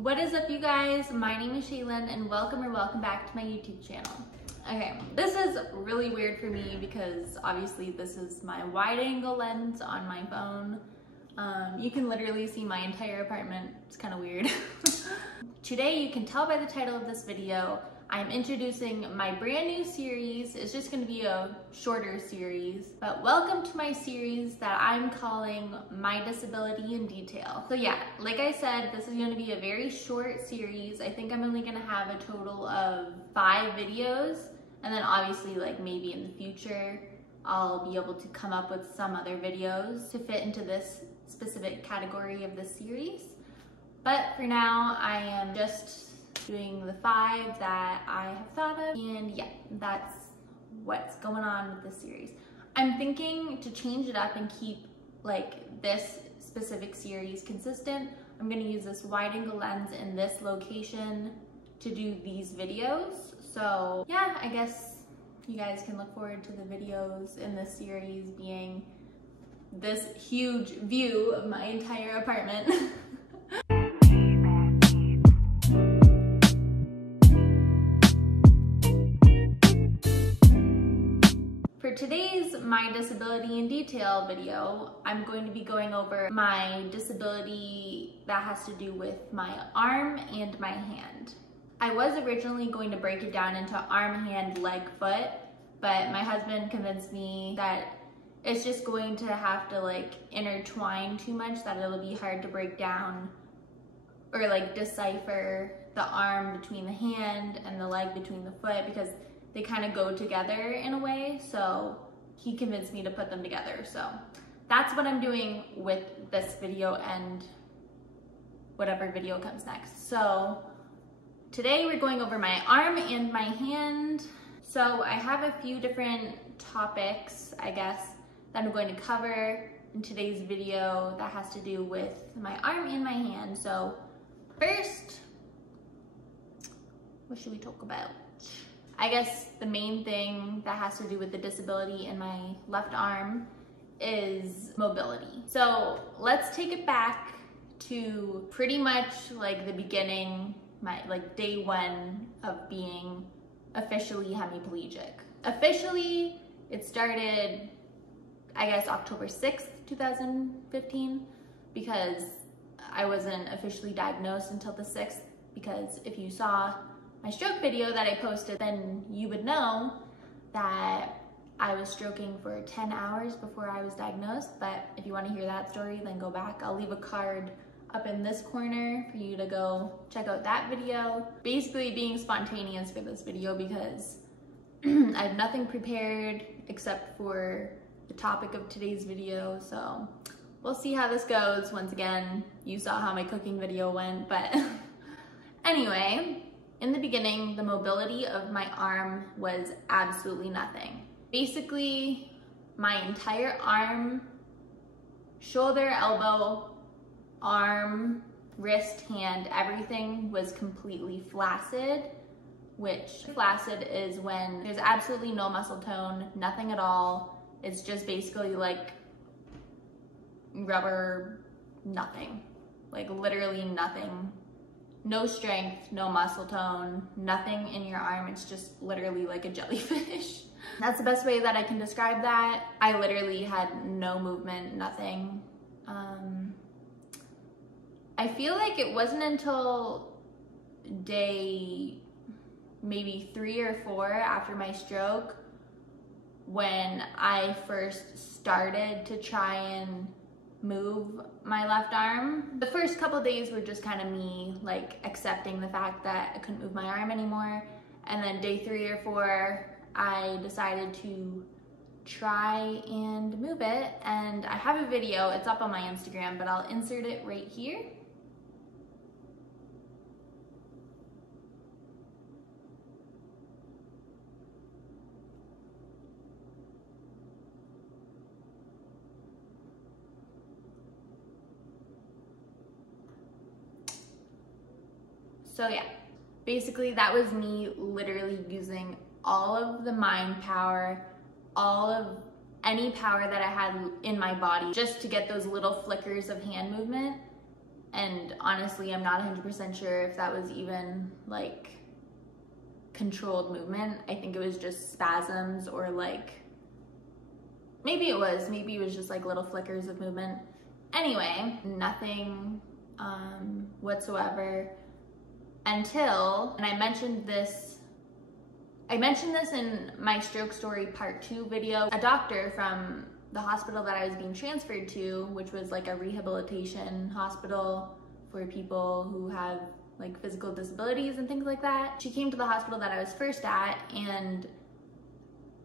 What is up, you guys? My name is Shaelyn and welcome back to my YouTube channel. Okay, this is really weird for me because obviously this is my wide angle lens on my phone. You can literally see my entire apartment. It's kind of weird. Today, you can tell by the title of this video, I'm introducing my brand new series. It's just gonna be a shorter series, but welcome to my series that I'm calling My Disability in Detail. So yeah, like I said, this is gonna be a very short series. I think I'm only gonna have a total of 5 videos, and then obviously like maybe in the future, I'll be able to come up with some other videos to fit into this specific category of this series. But for now, I am just doing the 5 that I have thought of, and yeah, that's what's going on with this series. I'm thinking to change it up and keep like this specific series consistent. I'm gonna use this wide angle lens in this location to do these videos. So yeah, I guess you guys can look forward to the videos in this series being this huge view of my entire apartment. For today's My Disability in Detail video, I'm going to be going over my disability that has to do with my arm and my hand. I was originally going to break it down into arm, hand, leg, foot, but my husband convinced me that it's just going to have to like intertwine too much, that it'll be hard to break down or like decipher the arm between the hand and the leg between the foot, because they kind of go together in a way. So he convinced me to put them together. So that's what I'm doing with this video and whatever video comes next. So today we're going over my arm and my hand. So I have a few different topics, I guess, that I'm going to cover in today's video that has to do with my arm and my hand. So first, what should we talk about? I guess the main thing that has to do with the disability in my left arm is mobility. So let's take it back to pretty much like the beginning, like day 1 of being officially hemiplegic. Officially, it started, I guess, October 6th, 2015, because I wasn't officially diagnosed until the 6th, because if you saw my stroke video that I posted, then you would know that I was stroking for 10 hours before I was diagnosed. But if you want to hear that story, then go back. I'll leave a card up in this corner for you to go check out that video. Basically being spontaneous for this video because I have nothing prepared except for the topic of today's video. So we'll see how this goes. Once again, you saw how my cooking video went, but anyway, in the beginning, the mobility of my arm was absolutely nothing. Basically, my entire arm, shoulder, elbow, arm, wrist, hand, everything was completely flaccid, which flaccid is when there's absolutely no muscle tone, nothing at all. It's just basically like rubber, nothing, like literally nothing. No strength, no muscle tone, nothing in your arm. It's just literally like a jellyfish. That's the best way that I can describe that. I literally had no movement, nothing. I feel like it wasn't until day maybe 3 or 4 after my stroke when I first started to try and move my left arm. The first couple days were just kind of me like accepting the fact that I couldn't move my arm anymore, and then day 3 or 4 I decided to try and move it, and I have a video. It's up on my Instagram, but I'll insert it right here. So yeah, basically that was me literally using all of the mind power, all of any power that I had in my body just to get those little flickers of hand movement. And honestly, I'm not 100% sure if that was even like controlled movement. I think it was just spasms, or like, maybe it was just like little flickers of movement. Anyway, nothing whatsoever until, and I mentioned this in my stroke story part 2 video. A doctor from the hospital that I was being transferred to, which was like a rehabilitation hospital for people who have like physical disabilities and things like that. She came to the hospital that I was first at and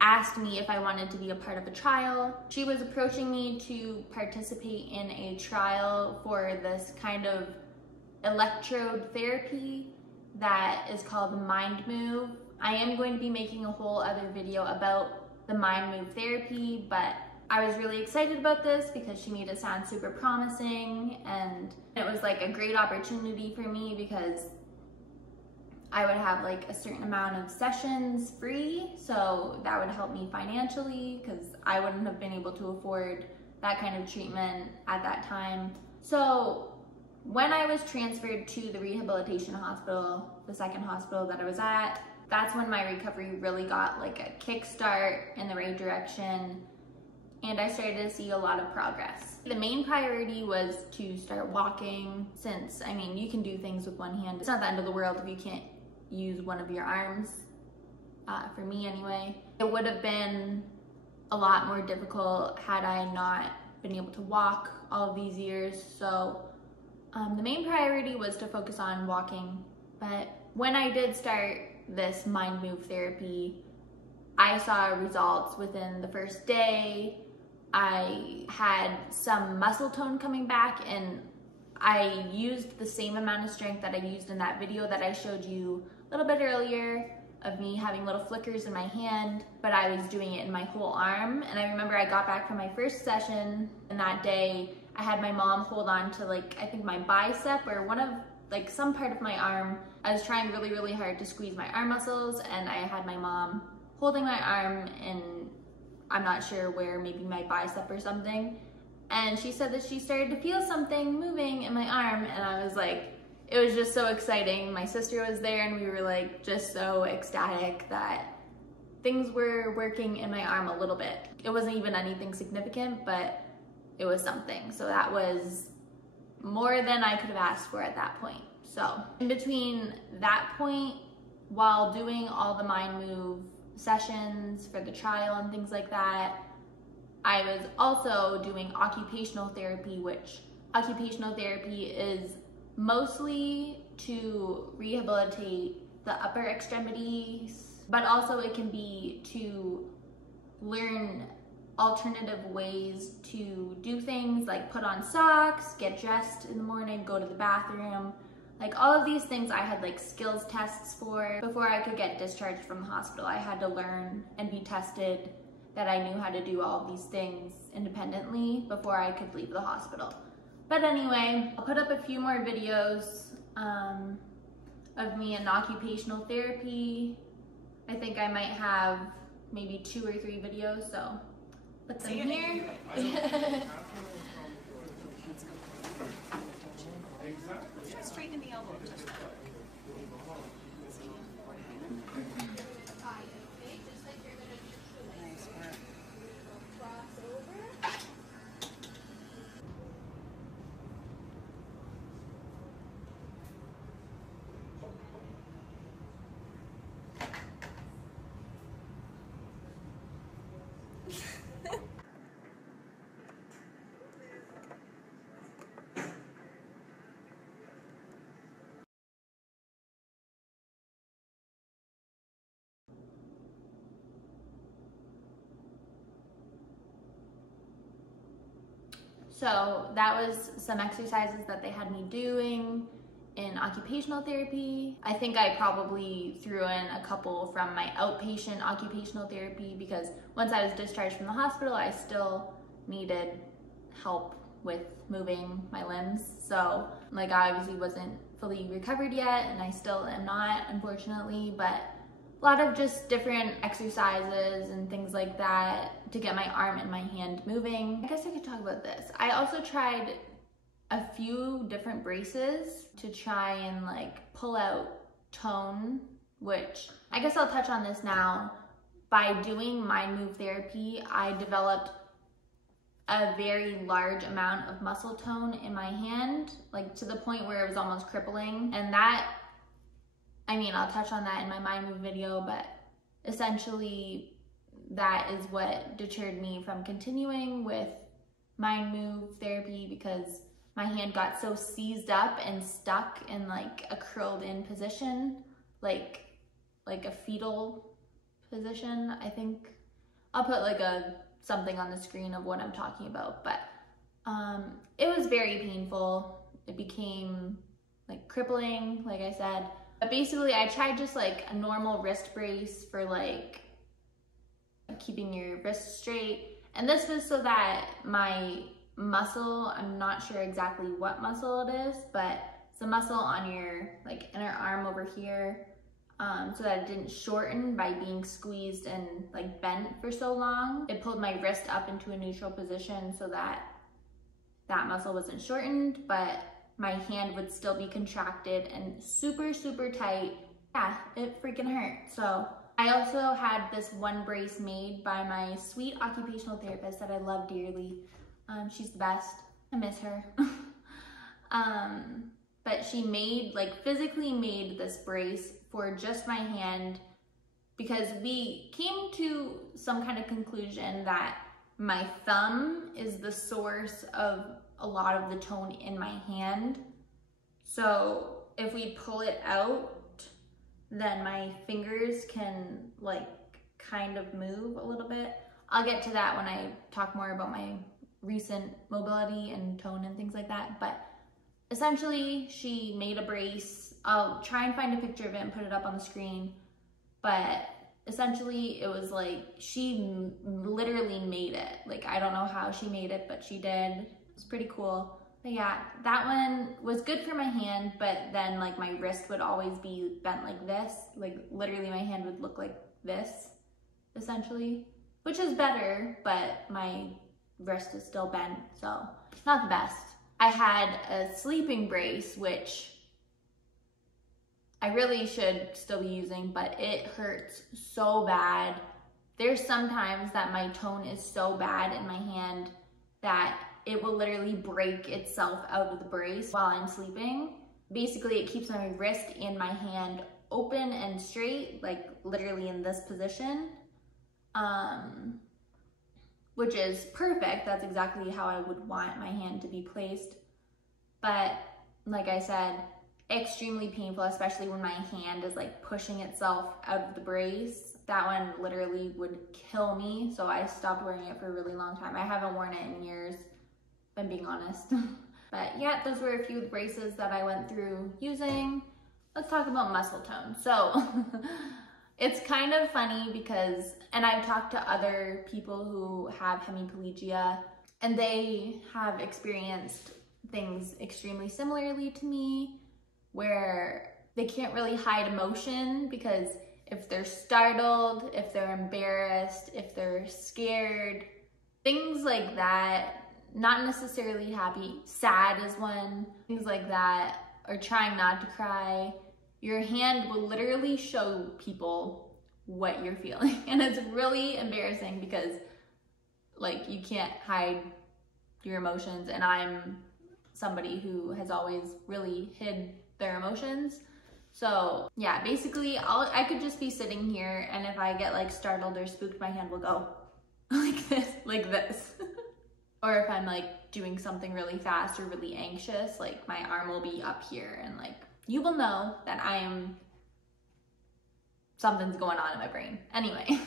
asked me if I wanted to be a part of a trial. She was approaching me to participate in a trial for this kind of electrode therapy that is called Mind Move. I am going to be making a whole other video about the Mind Move therapy, but I was really excited about this because she made it sound super promising, and it was like a great opportunity for me because I would have like a certain amount of sessions free, so that would help me financially because I wouldn't have been able to afford that kind of treatment at that time. So when I was transferred to the rehabilitation hospital, the second hospital that I was at, that's when my recovery really got like a kickstart in the right direction, and I started to see a lot of progress. The main priority was to start walking, since, I mean, you can do things with one hand. It's not the end of the world if you can't use one of your arms, for me anyway. It would have been a lot more difficult had I not been able to walk all of these years. So the main priority was to focus on walking. But when I did start this Mind Move therapy, I saw results within the first day. I had some muscle tone coming back, and I used the same amount of strength that I used in that video that I showed you a little bit earlier of me having little flickers in my hand, but I was doing it in my whole arm. And I remember I got back from my first session, and that day I had my mom hold on to, like, I think my bicep or one of, like, some part of my arm. I was trying really, really hard to squeeze my arm muscles, and I had my mom holding my arm, and I'm not sure where, maybe my bicep or something. And she said that she started to feel something moving in my arm, and I was like, it was just so exciting. My sister was there, and we were like just so ecstatic that things were working in my arm a little bit. It wasn't even anything significant, but it was something. So that was more than I could have asked for at that point. So in between that point, while doing all the Mind Move sessions for the trial and things like that, I was also doing occupational therapy, which occupational therapy is mostly to rehabilitate the upper extremities, but also it can be to learn alternative ways to do things like put on socks, get dressed in the morning, go to the bathroom. Like, all of these things I had like skills tests for. Before I could get discharged from the hospital, I had to learn and be tested that I knew how to do all of these things independently before I could leave the hospital. But anyway, I'll put up a few more videos of me in occupational therapy. I think I might have maybe 2 or 3 videos, so put them here. Straighten the elbow just that. Nice work. So that was some exercises that they had me doing in occupational therapy. I think I probably threw in a couple from my outpatient occupational therapy because once I was discharged from the hospital, I still needed help with moving my limbs. So like, I obviously wasn't fully recovered yet, and I still am not, unfortunately, but a lot of just different exercises and things like that to get my arm and my hand moving. I guess I could talk about this. I also tried a few different braces to try and like pull out tone, which I guess I'll touch on this now. By doing mind move therapy, I developed a very large amount of muscle tone in my hand, like to the point where it was almost crippling. And that, I mean, I'll touch on that in my mind move video, but essentially that is what deterred me from continuing with mind move therapy, because my hand got so seized up and stuck in like a curled in position, like a fetal position. I think I'll put like something on the screen of what I'm talking about, but it was very painful. It became like crippling, like I said. But basically I tried just like a normal wrist brace for like keeping your wrist straight. And this was so that my muscle, I'm not sure exactly what muscle it is, but it's a muscle on your like inner arm over here, so that it didn't shorten by being squeezed and like bent for so long. It pulled my wrist up into a neutral position so that that muscle wasn't shortened, but my hand would still be contracted and super, super tight. Yeah, it freaking hurt. So I also had this one brace made by my sweet occupational therapist that I love dearly. She's the best. I miss her. But she made, like physically made this brace for just my hand, because we came to some kind of conclusion that my thumb is the source of a lot of the tone in my hand. So if we pull it out, then my fingers can like kind of move a little bit. I'll get to that when I talk more about my recent mobility and tone and things like that. But essentially she made a brace. I'll try and find a picture of it and put it up on the screen. But essentially it was like she literally made it. Like I don't know how she made it, but she did. It's pretty cool. But yeah, that one was good for my hand, but then like my wrist would always be bent like this. Like literally my hand would look like this, essentially, which is better, but my wrist is still bent, so not the best. I had a sleeping brace, which I really should still be using, but it hurts so bad. There's sometimes that my tone is so bad in my hand that it will literally break itself out of the brace while I'm sleeping. Basically, it keeps my wrist and my hand open and straight, like literally in this position, which is perfect. That's exactly how I would want my hand to be placed. But like I said, extremely painful, especially when my hand is like pushing itself out of the brace. That one literally would kill me, so I stopped wearing it for a really long time. I haven't worn it in years, if I'm being honest. But yeah, those were a few braces that I went through using. Let's talk about muscle tone. So it's kind of funny because, and I've talked to other people who have hemiplegia, and they have experienced things extremely similarly to me, where they can't really hide emotion, because if they're startled, if they're embarrassed, if they're scared, things like that, not necessarily happy, sad is one, things like that, or trying not to cry, your hand will literally show people what you're feeling. And it's really embarrassing because like you can't hide your emotions, and I'm somebody who has always really hid their emotions. So yeah, basically I could just be sitting here, and if I get like startled or spooked, my hand will go like this. Or if I'm like doing something really fast or really anxious, like my arm will be up here, and like you will know that something's going on in my brain. Anyway,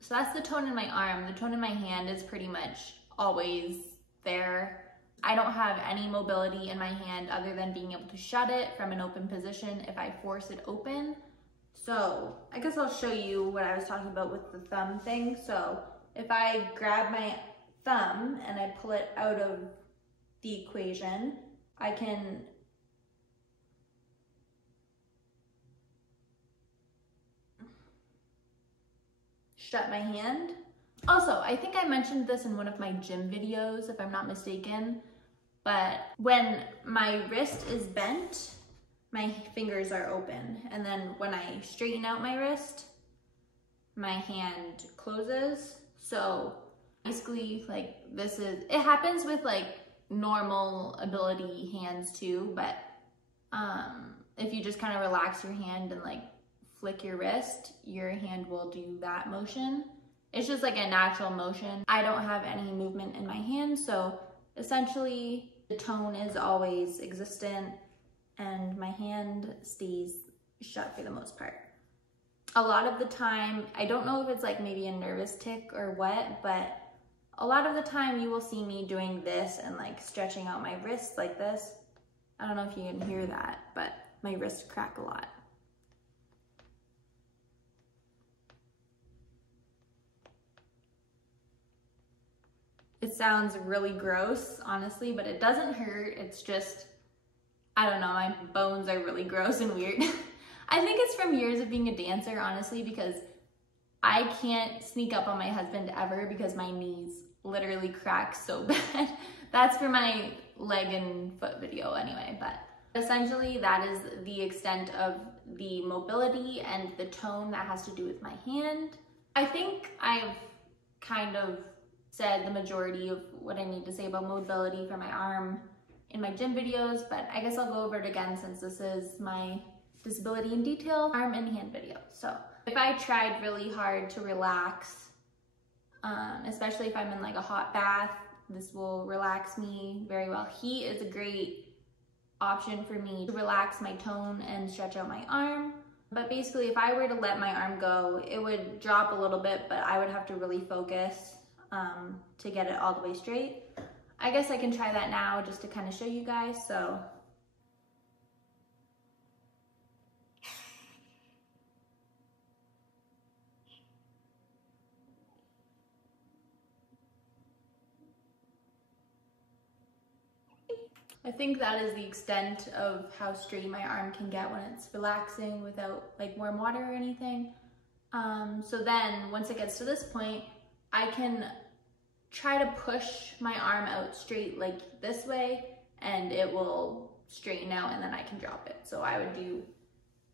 so that's the tone in my arm. The tone in my hand is pretty much always there. I don't have any mobility in my hand other than being able to shut it from an open position if I force it open. So I guess I'll show you what I was talking about with the thumb thing. So if I grab my thumb and I pull it out of the equation, I can shut my hand. Also, I think I mentioned this in one of my gym videos, if I'm not mistaken, But when my wrist is bent, my fingers are open. And then when I straighten out my wrist, my hand closes. So basically, like, this is, it happens with like normal ability hands too, but if you just kind of relax your hand and like flick your wrist, your hand will do that motion. It's just like a natural motion. I don't have any movement in my hand, so essentially the tone is always existent and my hand stays shut for the most part. A lot of the time, I don't know if it's like maybe a nervous tick or what, but a lot of the time you will see me doing this and like stretching out my wrist like this. I don't know if you can hear that, but my wrists crack a lot. It sounds really gross, honestly, but it doesn't hurt. It's just, I don't know, my bones are really gross and weird. I think it's from years of being a dancer, honestly, because I can't sneak up on my husband ever because my knees literally crack so bad. That's for my leg and foot video anyway, but essentially that is the extent of the mobility and the tone that has to do with my hand. I think I've kind of said the majority of what I need to say about mobility for my arm in my gym videos, but I guess I'll go over it again since this is my disability in detail arm and hand video. So if I tried really hard to relax, especially if I'm in like a hot bath, this will relax me very well. Heat is a great option for me to relax my tone and stretch out my arm. But basically, if I were to let my arm go, it would drop a little bit, but I would have to really focus to get it all the way straight. I guess I can try that now just to kind of show you guys. So I think that is the extent of how straight my arm can get when it's relaxing without like warm water or anything. So then once it gets to this point, I can try to push my arm out straight like this way and it will straighten out and then I can drop it. So I would do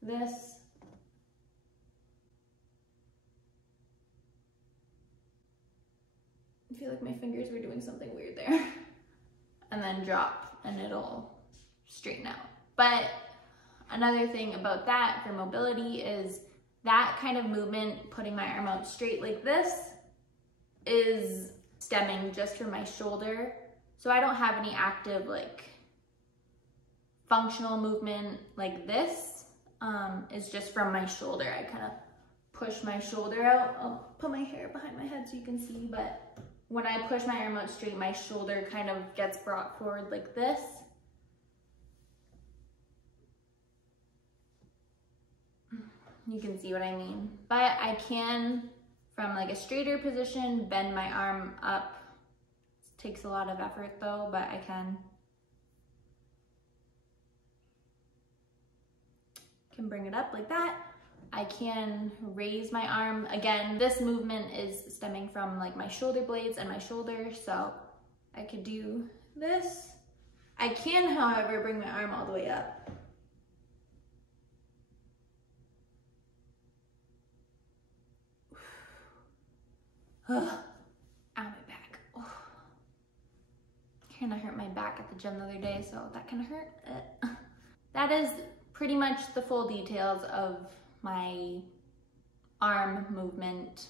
this. I feel like my fingers were doing something weird there. And then drop and it'll straighten out. But another thing about that for mobility is that kind of movement, putting my arm out straight like this, is stemming just from my shoulder. So I don't have any active like functional movement like this. It's just from my shoulder. I kind of push my shoulder out. I'll put my hair behind my head so you can see, but when I push my arm out straight, my shoulder kind of gets brought forward like this. You can see what I mean. But I can, from like a straighter position, bend my arm up. It takes a lot of effort though, but I can bring it up like that. I can raise my arm. Again, this movement is stemming from like my shoulder blades and my shoulder, so I could do this. I can, however, bring my arm all the way up. Ow, my back. Oh. Kind of hurt my back at the gym the other day, so that kind of hurt. That is pretty much the full details of my arm movement.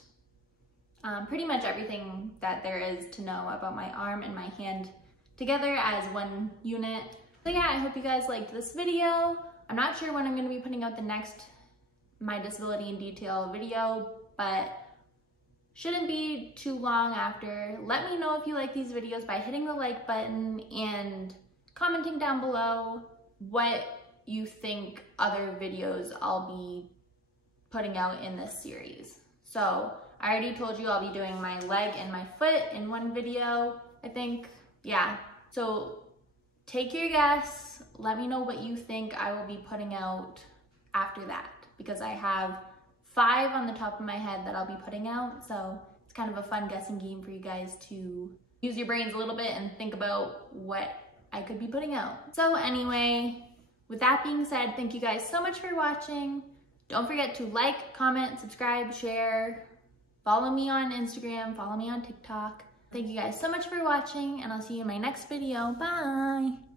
Pretty much everything that there is to know about my arm and my hand together as one unit. So yeah, I hope you guys liked this video. I'm not sure when I'm going to be putting out the next My Disability in Detail video, but shouldn't be too long after. Let me know if you like these videos by hitting the like button and commenting down below what you think other videos I'll be putting out in this series. So I already told you I'll be doing my leg and my foot in one video, I think. Yeah, so take your guess. Let me know what you think I will be putting out after that, because I have 5 on the top of my head that I'll be putting out. So it's kind of a fun guessing game for you guys to use your brains a little bit and think about what I could be putting out. So anyway, with that being said, thank you guys so much for watching. Don't forget to like, comment, subscribe, share, follow me on Instagram, follow me on TikTok. Thank you guys so much for watching, and I'll see you in my next video. Bye!